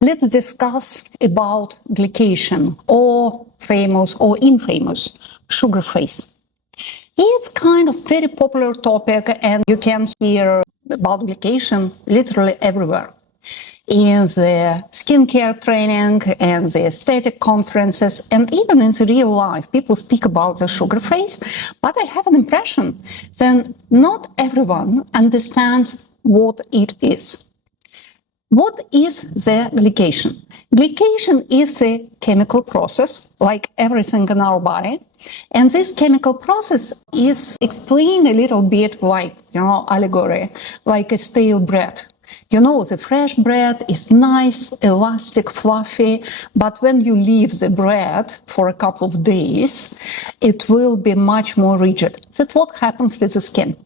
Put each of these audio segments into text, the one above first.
Let's discuss about glycation, or famous or infamous sugar face. It's kind of very popular topic, and you can hear about glycation literally everywhere. In the skincare training and the aesthetic conferences, and even in the real life, people speak about the sugar face, but I have an impression that not everyone understands what it is. What is the glycation? Glycation is a chemical process, like everything in our body. And this chemical process is explained a little bit like, allegory, like a stale bread. The fresh bread is nice, elastic, fluffy, but when you leave the bread for a couple of days, it will be much more rigid. That's what happens with the skin.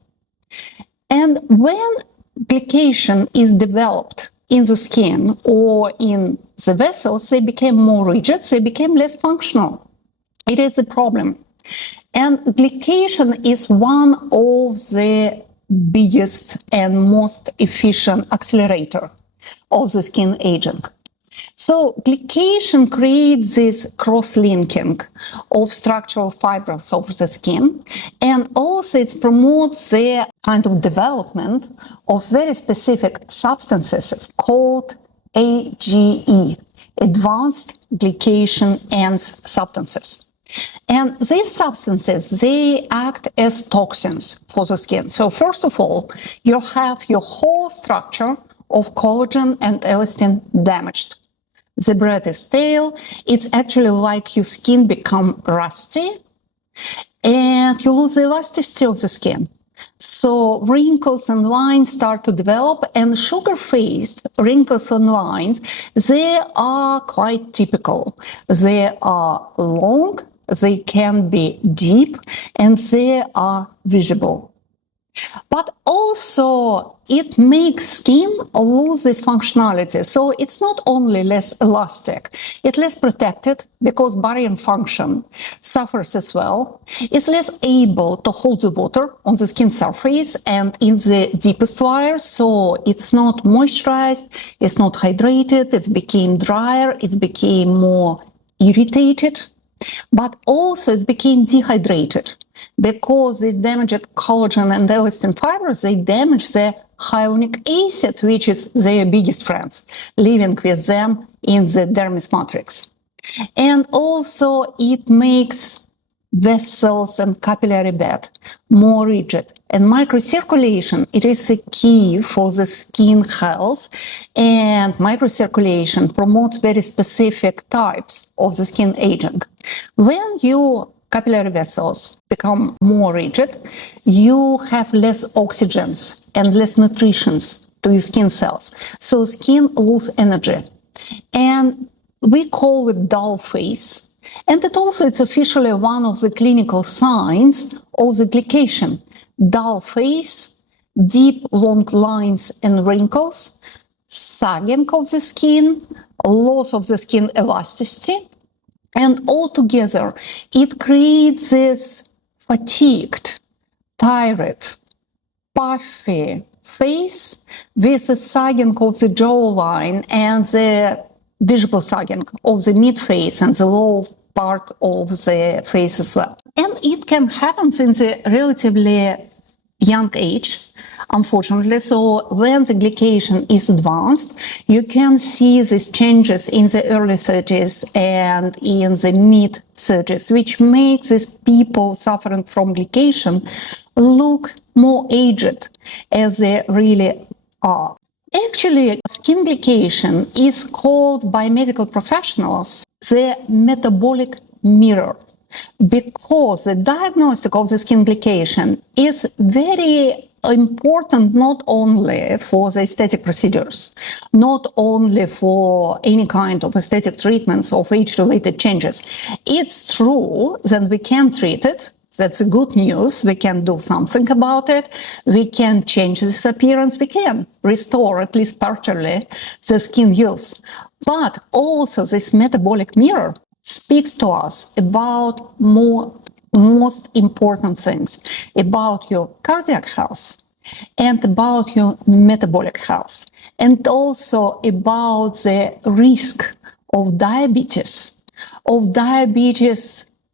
And when glycation is developed in the skin or in the vessels, they became more rigid, they became less functional. It is a problem. And glycation is one of the biggest and most efficient accelerator of the skin aging. So glycation creates this cross-linking of structural fibers of the skin, and also it promotes the kind of development of very specific substances called AGE, Advanced Glycation End Substances. And these substances, they act as toxins for the skin. So first of all, you have your whole structure of collagen and elastin damaged. The bread is stale. It's actually like your skin become rusty and you lose the elasticity of the skin. So wrinkles and lines start to develop, and sugar-faced wrinkles and lines, they are quite typical. They are long, they can be deep, and they are visible. But also, it makes skin lose this functionality. So it's not only less elastic, it's less protected because barrier function suffers as well. It's less able to hold the water on the skin surface and in the deepest layers. So it's not moisturized, it's not hydrated, it became drier, it became more irritated. But also it became dehydrated because they damaged collagen and elastin fibers. They damage the hyaluronic acid, which is their biggest friends, living with them in the dermis matrix. And also it makes vessels and capillary bed more rigid. And microcirculation, it is a key for the skin health, and microcirculation promotes very specific types of the skin aging. When your capillary vessels become more rigid, you have less oxygens and less nutritions to your skin cells. So skin loses energy. And we call it dull face. And it's officially one of the clinical signs of the glycation. Dull face, deep long lines and wrinkles, sagging of the skin, loss of the skin elasticity, and altogether it creates this fatigued, tired, puffy face with a sagging of the jawline and the visible sagging of the mid-face and the low part of the face as well. And it can happen in the relatively young age, unfortunately. So when the glycation is advanced, you can see these changes in the early 30s and in the mid-30s, which makes these people suffering from glycation look more aged as they really are. Actually, skin glycation is called by medical professionals the metabolic mirror, because the diagnostic of the skin glycation is very important not only for the aesthetic procedures, not only for any kind of aesthetic treatments of age-related changes. It's true that we can treat it. That's good news. We can do something about it. We can change this appearance. We can restore, at least partially, the skin use. But also this metabolic mirror speaks to us about most important things, about your cardiac health, and about your metabolic health, and also about the risk of diabetes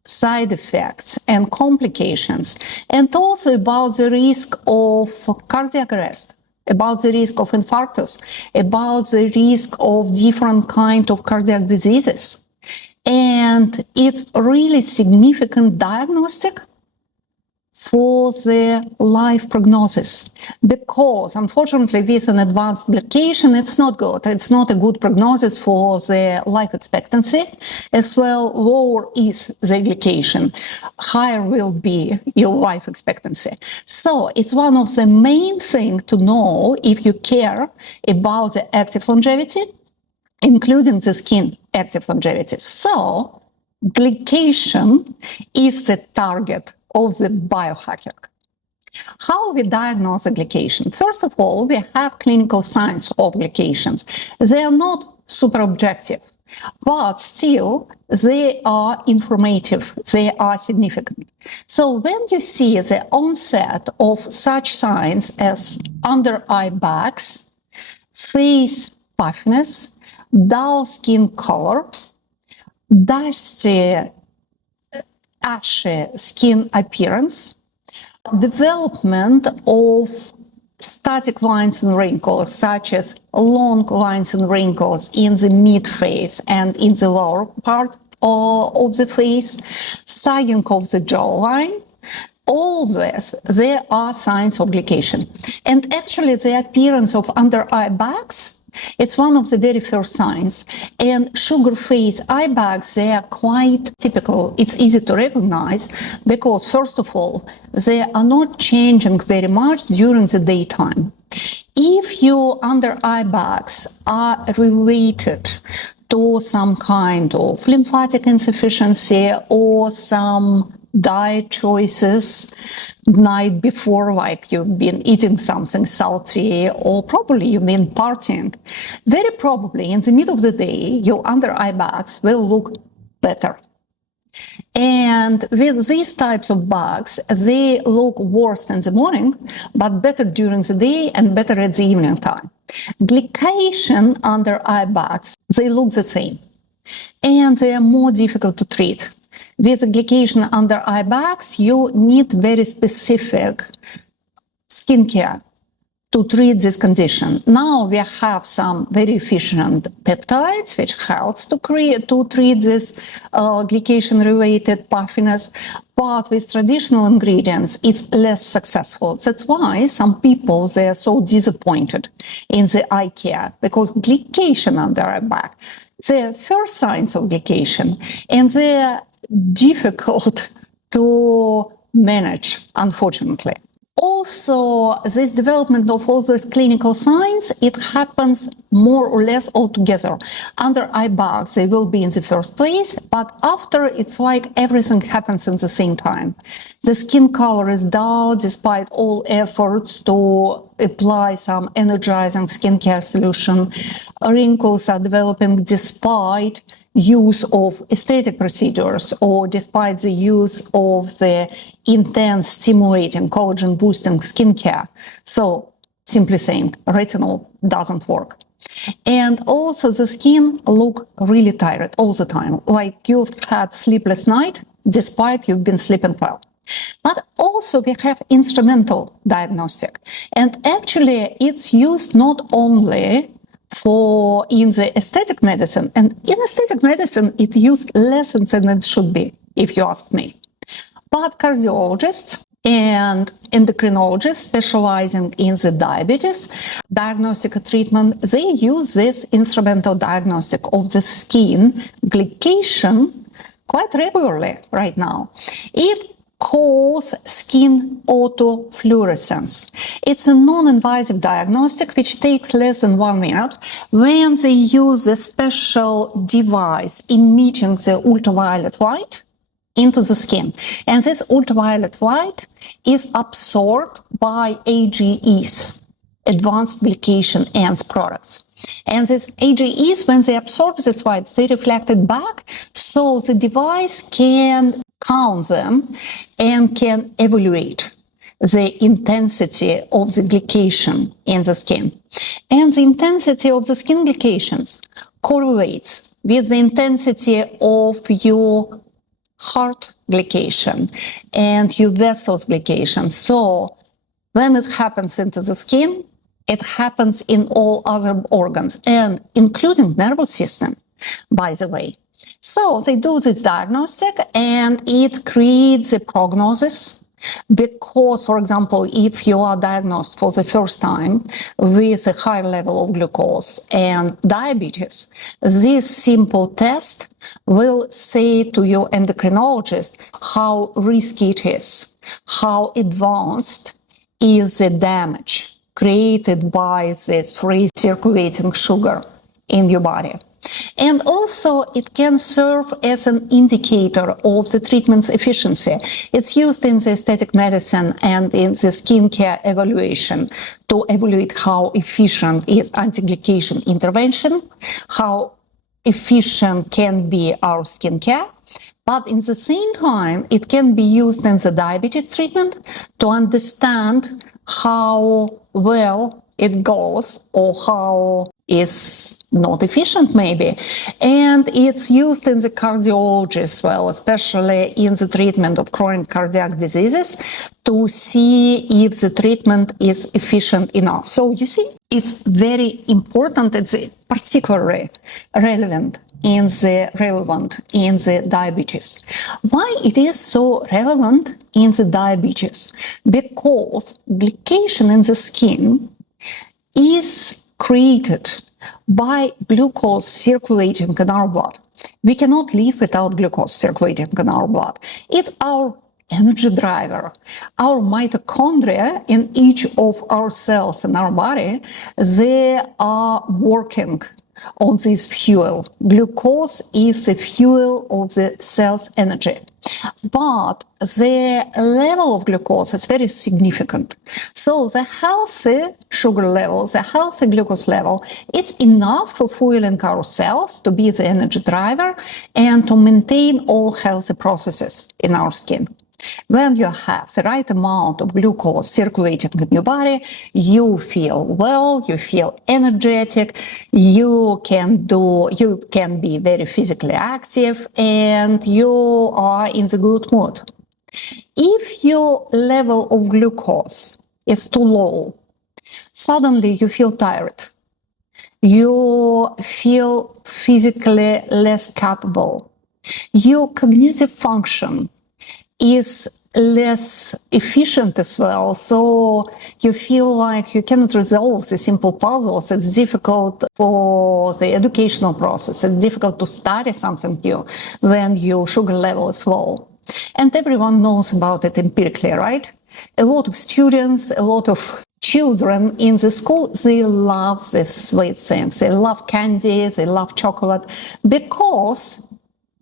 side effects and complications, and also about the risk of cardiac arrest, about the risk of infarctus, about the risk of different kinds of cardiac diseases. And it's really significant diagnostic for the life prognosis, because unfortunately with an advanced glycation, it's not good. It's not a good prognosis for the life expectancy. As well, lower is the glycation, higher will be your life expectancy. So it's one of the main things to know if you care about the active longevity, including the skin active longevity. So glycation is the target of the biohacker. How we diagnose the glycation? First of all, we have clinical signs of glycations. They are not super objective, but still they are informative, they are significant. So when you see the onset of such signs as under eye bags, face puffiness, dull skin color, dusty ashy skin appearance, development of static lines and wrinkles, such as long lines and wrinkles in the mid-face and in the lower part of the face, sagging of the jawline, all of this, there are signs of glycation. And actually the appearance of under eye bags, it's one of the very first signs. And sugar face eye bags, they are quite typical. It's easy to recognize because, first of all, they are not changing very much during the daytime. If your under eye bags are related to some kind of lymphatic insufficiency or some diet choices night before, like you've been eating something salty or probably you've been partying, very probably in the middle of the day, your under eye bags will look better. And with these types of bags, they look worse in the morning, but better during the day and better at the evening time. Glycation under eye bags, they look the same, and they are more difficult to treat. With glycation under eye bags, you need very specific skincare to treat this condition. Now we have some very efficient peptides which helps to treat this glycation-related puffiness, but with traditional ingredients, it's less successful. That's why some people, they're so disappointed in the eye care, because glycation under eye bag, they're first signs of glycation, and they're difficult to manage, unfortunately. Also, this development of all these clinical signs, it happens more or less all together. Under eye bags, they will be in the first place, but after, it's like everything happens in the same time. The skin color is dull despite all efforts to apply some energizing skincare solution. Wrinkles are developing despite use of aesthetic procedures or despite the use of the intense stimulating collagen boosting skincare. So simply saying, retinol doesn't work. And also the skin look really tired all the time, like you've had sleepless night despite you've been sleeping well. But also we have instrumental diagnostic, and actually it's used not only for in the aesthetic medicine, and in aesthetic medicine it used less than it should be, if you ask me. But cardiologists and endocrinologists specializing in the diabetes diagnostic treatment, they use this instrumental diagnostic of the skin glycation quite regularly right now. It calls skin autofluorescence. It's a non-invasive diagnostic which takes less than 1 minute when they use a special device emitting the ultraviolet light into the skin. And this ultraviolet light is absorbed by AGEs, Advanced Glycation End Products. And these AGEs, when they absorb this light, they reflect it back, so the device can count them and can evaluate the intensity of the glycation in the skin. And the intensity of the skin glycations correlates with the intensity of your heart glycation and your vessels glycation. So when it happens into the skin, it happens in all other organs, and including nervous system, by the way. So they do this diagnostic, and it creates a prognosis. Because, for example, if you are diagnosed for the first time with a high level of glucose and diabetes, this simple test will say to your endocrinologist how risky it is, how advanced is the damage created by this free circulating sugar in your body. And also, it can serve as an indicator of the treatment's efficiency. It's used in the aesthetic medicine and in the skincare evaluation to evaluate how efficient is anti-glycation intervention, how efficient can be our skincare. But in the same time, it can be used in the diabetes treatment to understand how well it goes or how is not efficient maybe. And it's used in the cardiology as well, especially in the treatment of chronic cardiac diseases, to see if the treatment is efficient enough. So you see, it's very important. It's particularly relevant in the diabetes. Why it is so relevant in the diabetes? Because glycation in the skin is created by glucose circulating in our blood. We cannot live without glucose circulating in our blood. It's our energy driver. Our mitochondria in each of our cells in our body, they are working on this fuel. Glucose is the fuel of the cell's energy. But the level of glucose is very significant. So the healthy sugar level, the healthy glucose level, it's enough for fueling our cells to be the energy driver and to maintain all healthy processes in our skin. When you have the right amount of glucose circulating in your body, you feel well, you feel energetic, you can be very physically active, and you are in the good mood. If your level of glucose is too low, suddenly you feel tired. You feel physically less capable. Your cognitive function is less efficient as well. So you feel like you cannot resolve the simple puzzles. It's difficult for the educational process. It's difficult to study something new when your sugar level is low. And everyone knows about it empirically, right? A lot of students, a lot of children in the school, they love these sweet things. They love candy, they love chocolate, because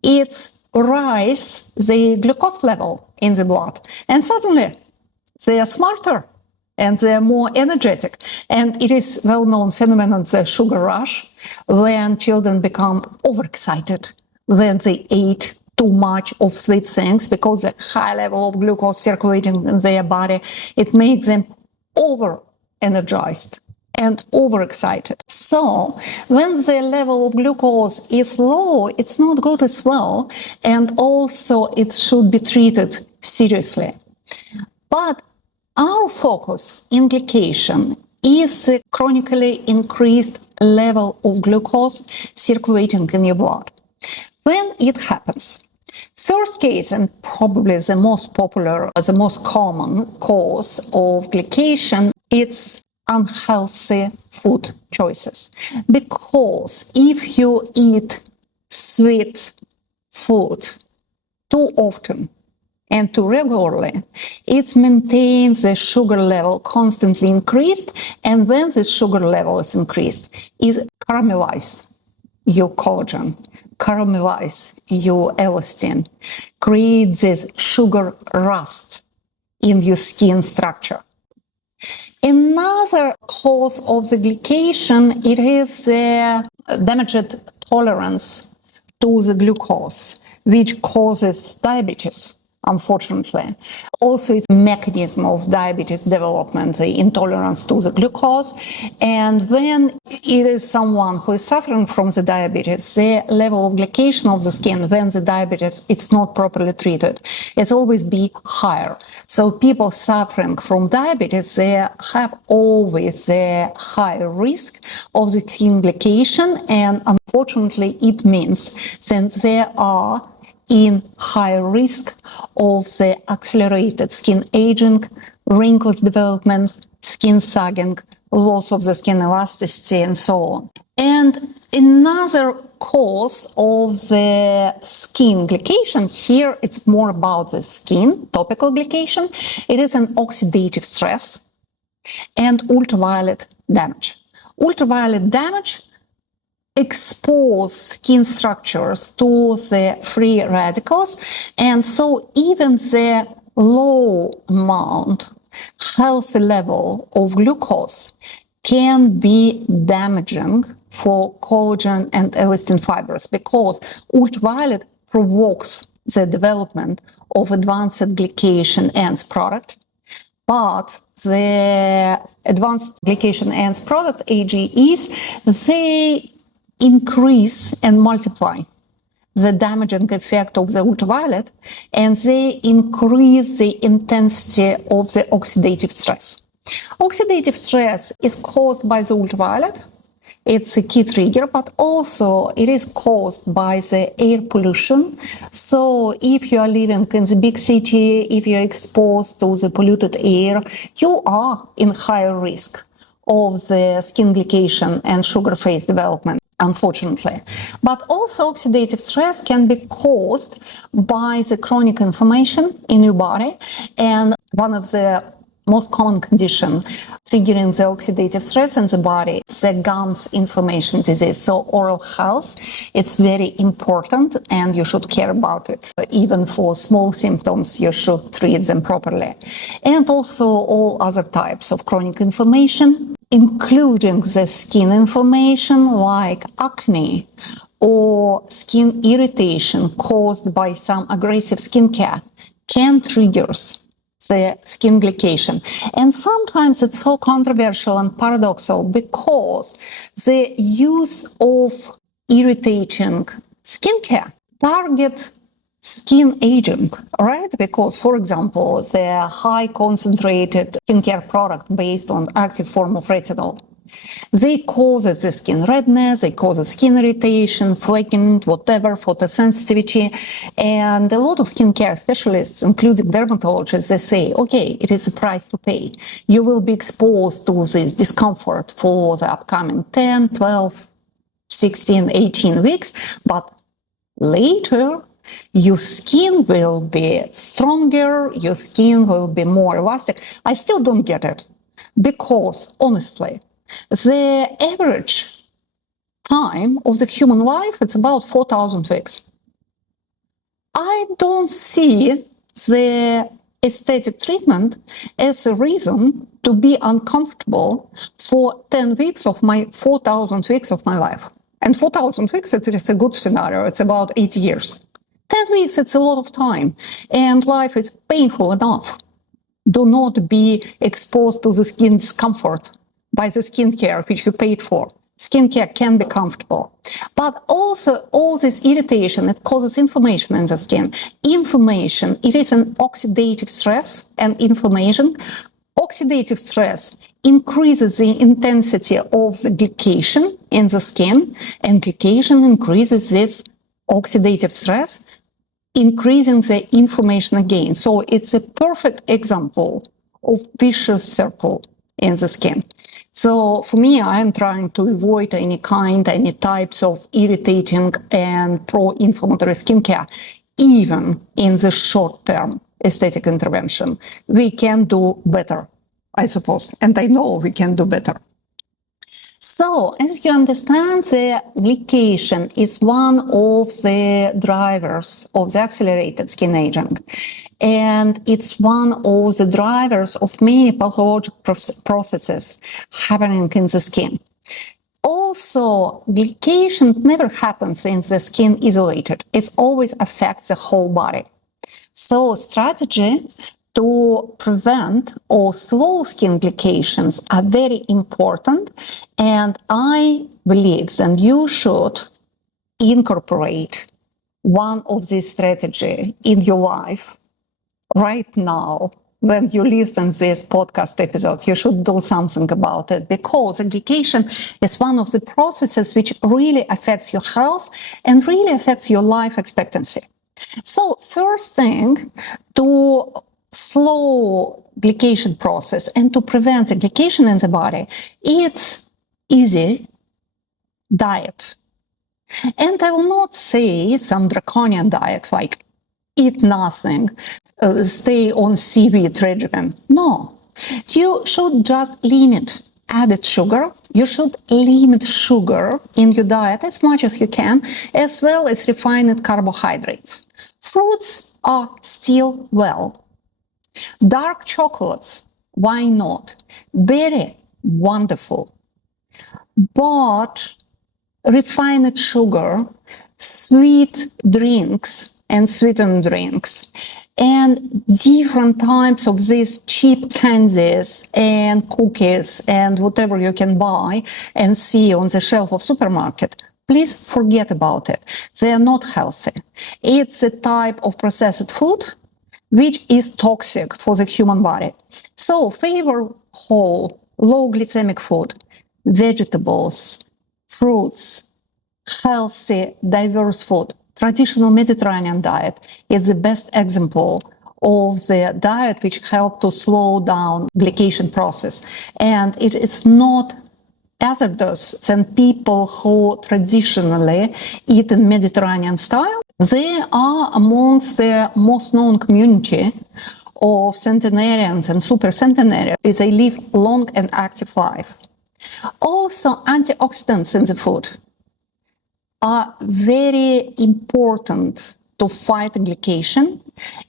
it's rise the glucose level in the blood. And suddenly they are smarter and they are more energetic. And it is well-known phenomenon, the sugar rush, when children become overexcited, when they eat too much of sweet things, because the high level of glucose circulating in their body, it makes them over-energized and overexcited. So when the level of glucose is low, it's not good as well, and also it should be treated seriously. But our focus in glycation is the chronically increased level of glucose circulating in your blood. When it happens, first case, and probably the most popular, the most common cause of glycation, it's unhealthy food choices. Because if you eat sweet food too often and too regularly, it maintains the sugar level constantly increased, and when the sugar level is increased, it caramelizes your collagen, caramelize your elastin, create this sugar rust in your skin structure. Another cause of the glycation, it is the damaged tolerance to the glucose, which causes diabetes, unfortunately. Also, it's a mechanism of diabetes development, the intolerance to the glucose. And when it is someone who is suffering from the diabetes, the level of glycation of the skin when the diabetes it's not properly treated, it's always be higher. So people suffering from diabetes, they have always a higher risk of the skin glycation, and unfortunately it means that they are in higher risk of the accelerated skin aging, wrinkles development, skin sagging, loss of the skin elasticity, and so on. And another cause of the skin glycation, here it's more about the skin, topical glycation, it is an oxidative stress and ultraviolet damage. Ultraviolet damage expose skin structures to the free radicals, and so even the low amount, healthy level of glucose can be damaging for collagen and elastin fibers, because ultraviolet provokes the development of advanced glycation ends product, but the advanced glycation ends product, AGEs, they increase and multiply the damaging effect of the ultraviolet, and they increase the intensity of the oxidative stress. Oxidative stress is caused by the ultraviolet. It's a key trigger, but also it is caused by the air pollution. So if you are living in the big city, if you're exposed to the polluted air, you are in higher risk of the skin glycation and sugar phase development, unfortunately. But also oxidative stress can be caused by the chronic inflammation in your body, and one of the most common condition triggering the oxidative stress in the body is the gums inflammation disease. So oral health, it's very important and you should care about it. Even for small symptoms, you should treat them properly. And also all other types of chronic inflammation, including the skin inflammation like acne or skin irritation caused by some aggressive skincare, can trigger the skin glycation. And sometimes it's so controversial and paradoxical because the use of irritating skincare target skin aging, right? Because, for example, the high concentrated skincare product based on active form of retinol, they cause the skin redness, they cause skin irritation, flaking, whatever, photosensitivity. And a lot of skincare specialists, including dermatologists, they say, okay, it is a price to pay. You will be exposed to this discomfort for the upcoming 10, 12, 16, 18 weeks, but later your skin will be stronger, your skin will be more elastic. I still don't get it because, honestly, the average time of the human life, it's about 4,000 weeks. I don't see the aesthetic treatment as a reason to be uncomfortable for 10 weeks of my 4,000 weeks of my life. And 4,000 weeks, it is a good scenario. It's about 8 years. 10 weeks, it's a lot of time. And life is painful enough. Do not be exposed to the skin discomfort by the skincare which you paid for. Skincare can be comfortable. But also all this irritation, it causes inflammation in the skin. Inflammation, it is an oxidative stress and inflammation. Oxidative stress increases the intensity of the glycation in the skin, and glycation increases this oxidative stress, increasing the inflammation again. So it's a perfect example of vicious circle in the skin. So for me, I'm trying to avoid any types of irritating and pro-inflammatory skincare, even in the short-term aesthetic intervention. We can do better, I suppose, and I know we can do better. So, as you understand, the glycation is one of the drivers of the accelerated skin aging. And it's one of the drivers of many pathologic processes happening in the skin. Also, glycation never happens in the skin isolated. It always affects the whole body. So strategy to prevent or slow skin glycations are very important, and I believe that you should incorporate one of these strategies in your life right now. When you listen to this podcast episode, you should do something about it, because glycation is one of the processes which really affects your health and really affects your life expectancy. So first thing, to slow glycation process and to prevent the glycation in the body, it's easy diet. And I will not say some draconian diet like eat nothing, stay on seaweed regimen. No, you should just limit added sugar. You should limit sugar in your diet as much as you can, as well as refined carbohydrates. Fruits are still well. Dark chocolates, why not? Very wonderful. But refined sugar, sweet drinks and sweetened drinks, and different types of these cheap candies and cookies and whatever you can buy and see on the shelf of supermarket, please forget about it. They are not healthy. It's a type of processed food which is toxic for the human body. So favor whole, low glycemic food, vegetables, fruits, healthy, diverse food. Traditional Mediterranean diet is the best example of the diet which helps to slow down glycation process. And it is not hazardous than people who traditionally eat in Mediterranean style. They are amongst the most known community of centenarians and super centenarians. They live long and active life. Also, antioxidants in the food are very important to fight glycation.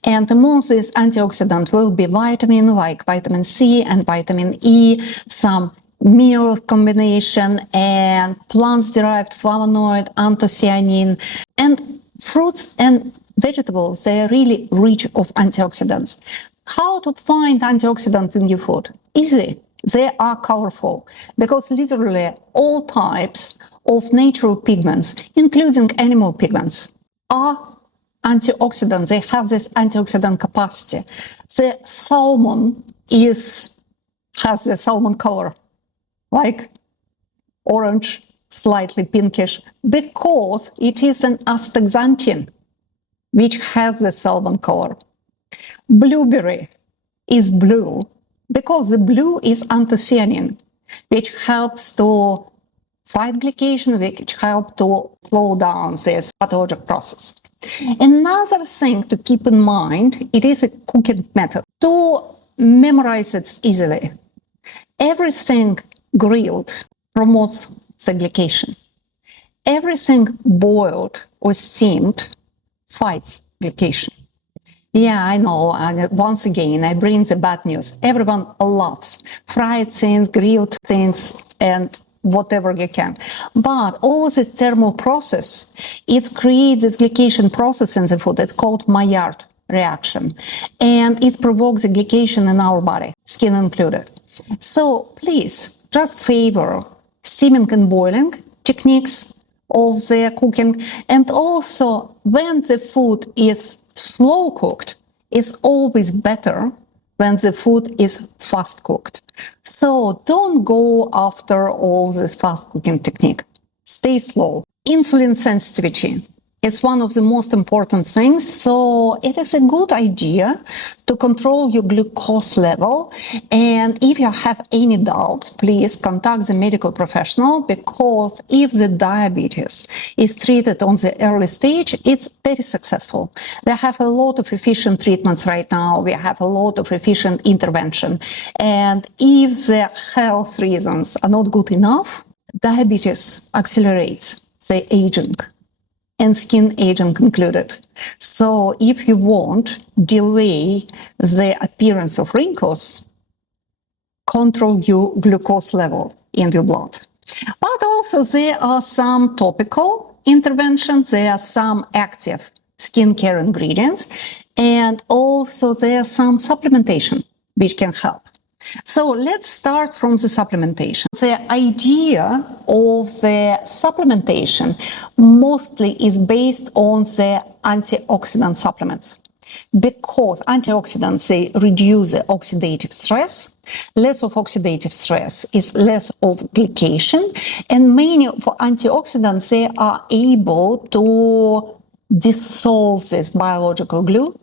And among these antioxidants will be vitamin like vitamin C and vitamin E, some mineral combination, and plants-derived flavonoid, anthocyanin. And fruits and vegetables, they are really rich of antioxidants. How to find antioxidants in your food? Easy. They are colorful, because literally all types of natural pigments, including animal pigments, are antioxidants. They have this antioxidant capacity. The salmon has the salmon color, like orange, slightly pinkish, because it is an astaxanthin, which has the salmon color. Blueberry is blue because the blue is anthocyanin, which helps to fight glycation, which helps to slow down this pathologic process. Another thing to keep in mind, it is a cooking method. To memorize it easily, everything grilled promotes the glycation. Everything boiled or steamed fights glycation. Yeah, I know. Once again, I bring the bad news. Everyone loves fried things, grilled things, and whatever you can. But all this thermal process, it creates this glycation process in the food. It's called Maillard reaction. And it provokes the glycation in our body, skin included. So please, just favor steaming and boiling techniques of the cooking. And also, when the food is slow cooked, it's always better when the food is fast cooked. So don't go after all this fast cooking technique. Stay slow. Insulin sensitivity is one of the most important things. So it is a good idea to control your glucose level. And if you have any doubts, please contact the medical professional, because if the diabetes is treated on the early stage, it's very successful. We have a lot of efficient treatments right now. We have a lot of efficient intervention. And if the health reasons are not good enough, diabetes accelerates the aging, and skin aging included. So if you want delay the appearance of wrinkles, control your glucose level in your blood. But also there are some topical interventions, there are some active skincare ingredients, and also there's some supplementation which can help. So let's start from the supplementation. The idea of the supplementation mostly is based on the antioxidant supplements, because antioxidants, they reduce the oxidative stress. Less of oxidative stress is less of glycation, and many of antioxidants, they are able to dissolve this biological glue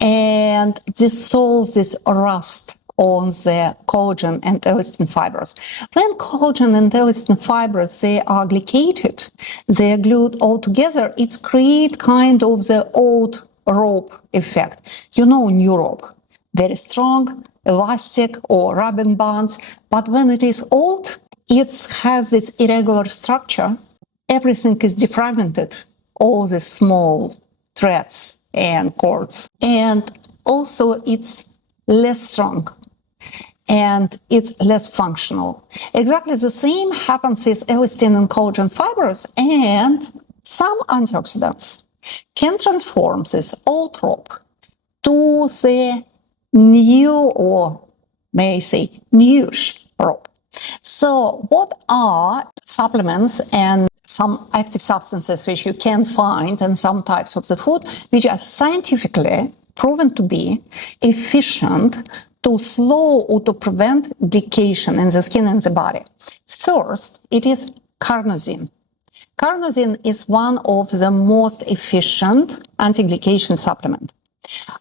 and dissolve this rust on the collagen and elastin fibers. When collagen and elastin fibers, they are glycated, they are glued all together, it's create kind of the old rope effect. You know, new rope, very strong, elastic or rubbing bands, but when it is old, it has this irregular structure. Everything is defragmented, all the small threads and cords, and also it's less strong and it's less functional. Exactly the same happens with elastin and collagen fibers, and some antioxidants can transform this old rope to the new, or may I say, newish rope. So what are supplements and some active substances which you can find in some types of the food which are scientifically proven to be efficient to slow or to prevent glycation in the skin and the body? First, it is carnosine. Carnosine is one of the most efficient anti-glycation supplement.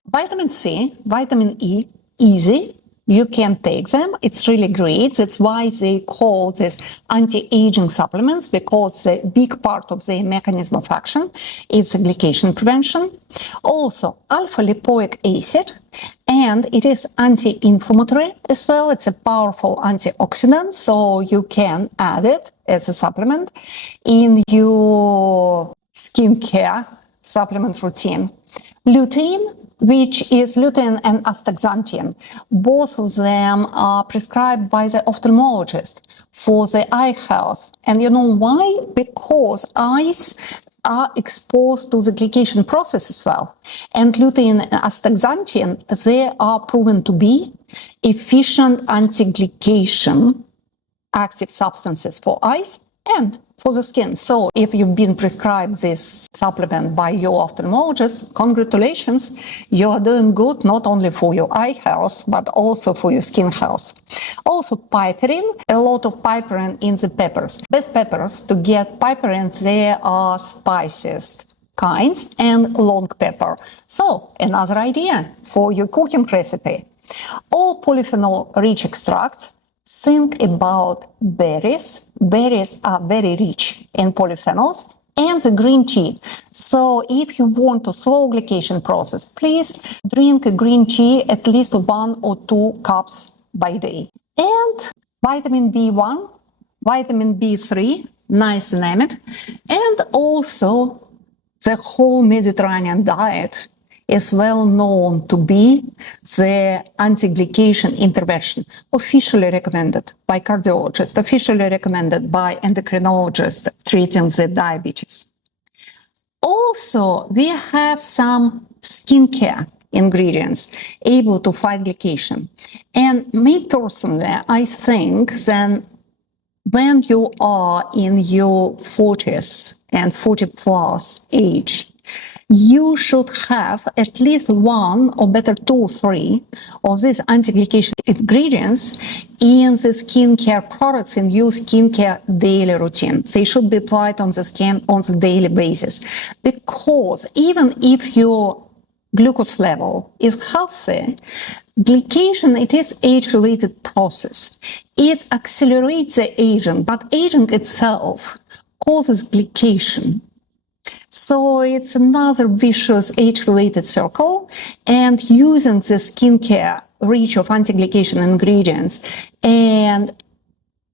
Vitamin C, vitamin E, easy. You can take them. It's really great. That's why they call this anti-aging supplements, because the big part of the mechanism of action is glycation prevention. Also, alpha-lipoic acid, and it is anti-inflammatory as well. It's a powerful antioxidant, so you can add it as a supplement in your skincare supplement routine. Lutein, which is lutein and astaxanthin. Both of them are prescribed by the ophthalmologist for the eye health. And you know why? Because eyes are exposed to the glycation process as well. And lutein and astaxanthin, they are proven to be efficient anti-glycation active substances for eyes and for the skin. So if you've been prescribed this supplement by your ophthalmologist, congratulations, you are doing good not only for your eye health, but also for your skin health. Also piperine, a lot of piperine in the peppers. Best peppers to get piperine, they are spiciest kinds and long pepper. So another idea for your cooking recipe. All polyphenol-rich extracts. Think about berries. Berries are very rich in polyphenols, and the green tea. So if you want to slow glycation process, please drink a green tea at least 1 or 2 cups by day. And vitamin B1, vitamin B3, niacinamide, and also the whole Mediterranean diet is well known to be the anti-glycation intervention, officially recommended by cardiologists, officially recommended by endocrinologists treating the diabetes. Also, we have some skincare ingredients able to fight glycation. And me personally, I think then when you are in your 40s and 40 plus age, you should have at least 1 or better 2 or 3 of these anti-glycation ingredients in the skincare products in your skincare daily routine. They should be applied on the skin on a daily basis, because even if your glucose level is healthy, glycation, it is age-related process. It accelerates the aging, but aging itself causes glycation. So it's another vicious age-related circle, and using the skincare rich of anti-glycation ingredients and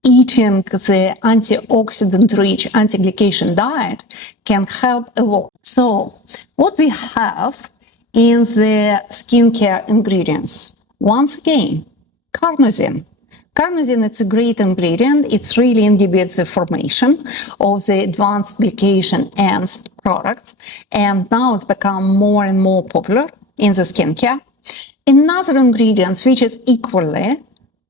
eating the antioxidant-rich anti-glycation diet can help a lot. So what we have in the skincare ingredients? Once again, carnosine. Carnosine, it's a great ingredient. It really inhibits the formation of the advanced glycation ends products, and now it's become more and more popular in the skincare. Another ingredient which is equally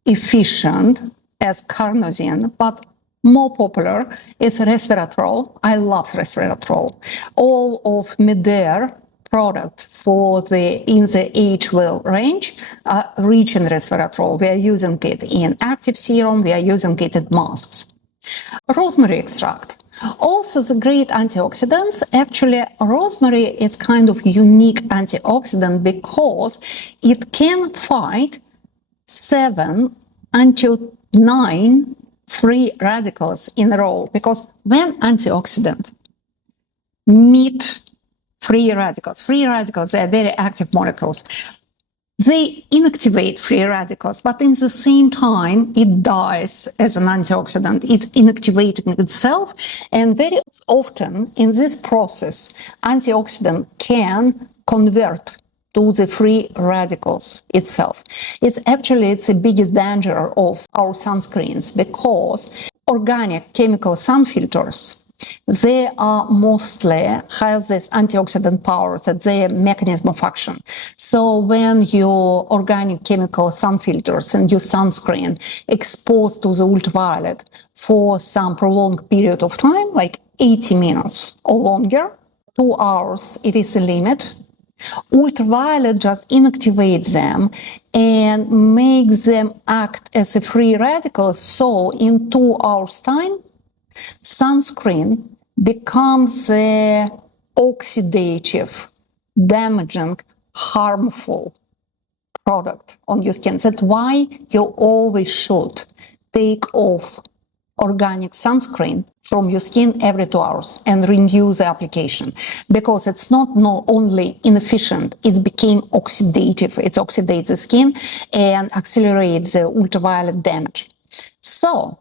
efficient as carnosine, but more popular, is resveratrol. I love resveratrol. All of Medare product for in the age-well range are rich in resveratrol. We are using it in active serum, we are using it in masks. Rosemary extract. Also the great antioxidants. Actually, rosemary is kind of unique antioxidant because it can fight 7 until 9 free radicals in a row, because when antioxidant meet free radicals, they are very active molecules. They inactivate free radicals, but in the same time, it dies as an antioxidant. It's inactivating itself, and very often in this process, antioxidant can convert to the free radicals itself. It's the biggest danger of our sunscreens, because organic chemical sun filters, they are mostly have this antioxidant powers at their mechanism of action. So when your organic chemical sun filters and your sunscreen exposed to the ultraviolet for some prolonged period of time, like 80 minutes or longer, 2 hours, it is a limit. Ultraviolet just inactivates them and makes them act as a free radical. So in 2 hours time, sunscreen becomes a oxidative, damaging, harmful product on your skin. That's why you always should take off organic sunscreen from your skin every 2 hours and renew the application, because it's not only inefficient, it became oxidative. It oxidates the skin and accelerates the ultraviolet damage. So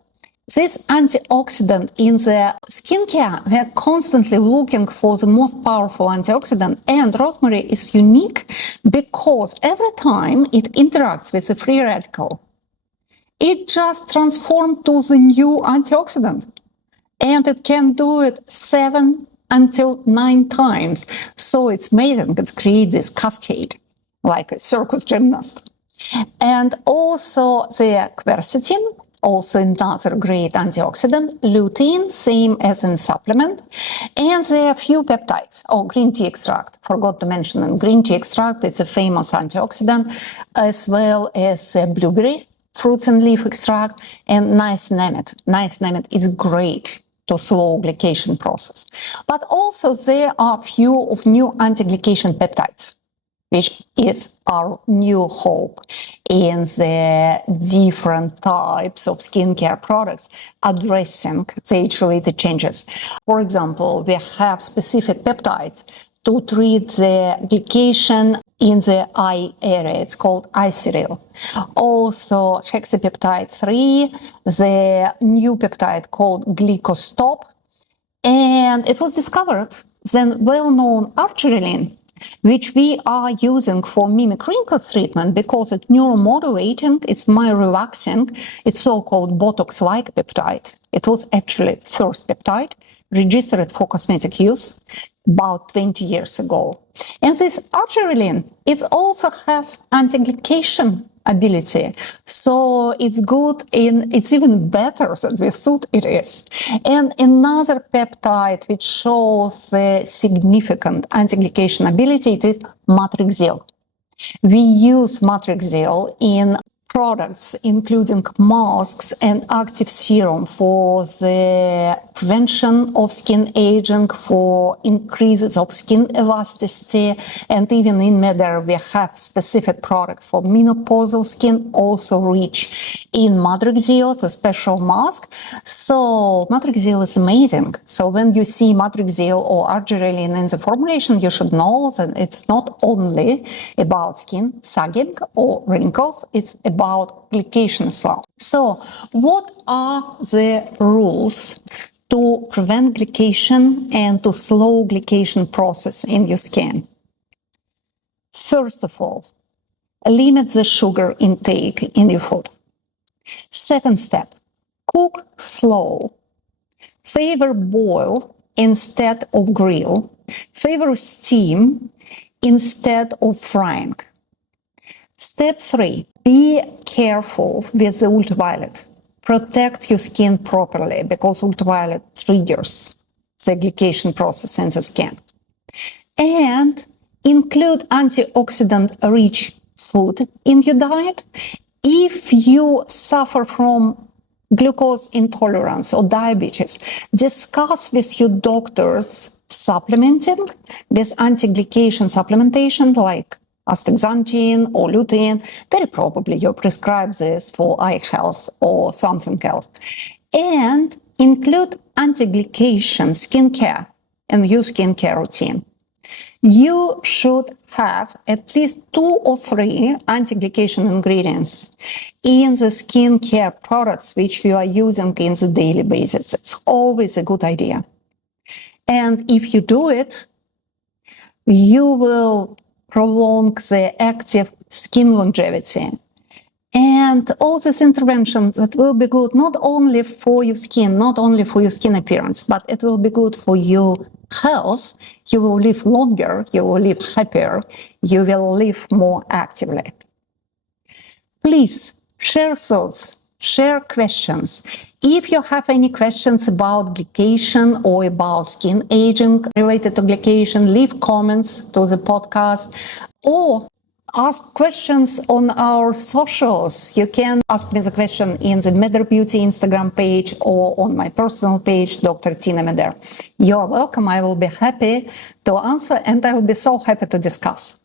this antioxidant in the skincare, we are constantly looking for the most powerful antioxidant, and rosemary is unique because every time it interacts with a free radical, it just transforms to the new antioxidant, and it can do it 7 until 9 times. So it's amazing. It creates this cascade like a circus gymnast. And also the quercetin, also another great antioxidant. Lutein, same as in supplement. And there are a few peptides. Green tea extract. Forgot to mention, in green tea extract, it's a famous antioxidant, as well as blueberry fruits and leaf extract, and niacinamide. Niacinamide is great to slow glycation process. But also there are few of new anti-glycation peptides, which is our new hope in the different types of skincare products addressing the age-related changes. For example, we have specific peptides to treat the glycation in the eye area. It's called iCereal. Also, hexapeptide 3, the new peptide called glycostop, and it was discovered then well-known arginine, which we are using for mimic wrinkles treatment because it's neuromodulating, it's myorelaxing, it's so-called Botox-like peptide. It was actually first peptide registered for cosmetic use about 20 years ago. And this arginine, it also has anti-glycation ability. So it's good it's even better than we thought it is. And another peptide which shows the significant anti-glycation ability, it is matrixyl. We use matrixyl in products including masks and active serum for the prevention of skin aging, for increases of skin elasticity, and even in Medare we have specific product for menopausal skin, also rich in matrixyl, the special mask. So matrixyl is amazing. So when you see matrixyl or arginine in the formulation, you should know that it's not only about skin sagging or wrinkles, it's about glycation as well. So what are the rules to prevent glycation and to slow glycation process in your skin? First of all, limit the sugar intake in your food. Second step, cook slow. Favor boil instead of grill. Favor steam instead of frying. Step 3, be careful with the ultraviolet. Protect your skin properly because ultraviolet triggers the glycation process in the skin. And include antioxidant-rich food in your diet. If you suffer from glucose intolerance or diabetes, discuss with your doctors supplementing with anti-glycation supplementation like astaxanthin or lutein. Very probably you prescribe this for eye health or something else. And include anti-glycation skincare in your skincare routine. You should have at least 2 or 3 anti-glycation ingredients in the skincare products which you are using in the daily basis. It's always a good idea. And if you do it, you will prolong the active skin longevity. And all these interventions that will be good not only for your skin, not only for your skin appearance, but it will be good for your health. You will live longer, you will live happier, you will live more actively. Please share thoughts, share questions. If you have any questions about glycation or about skin aging related to glycation, leave comments to the podcast or ask questions on our socials. You can ask me the question in the Meder Beauty Instagram page or on my personal page, Dr. Tina Meder. You're welcome. I will be happy to answer and I will be so happy to discuss.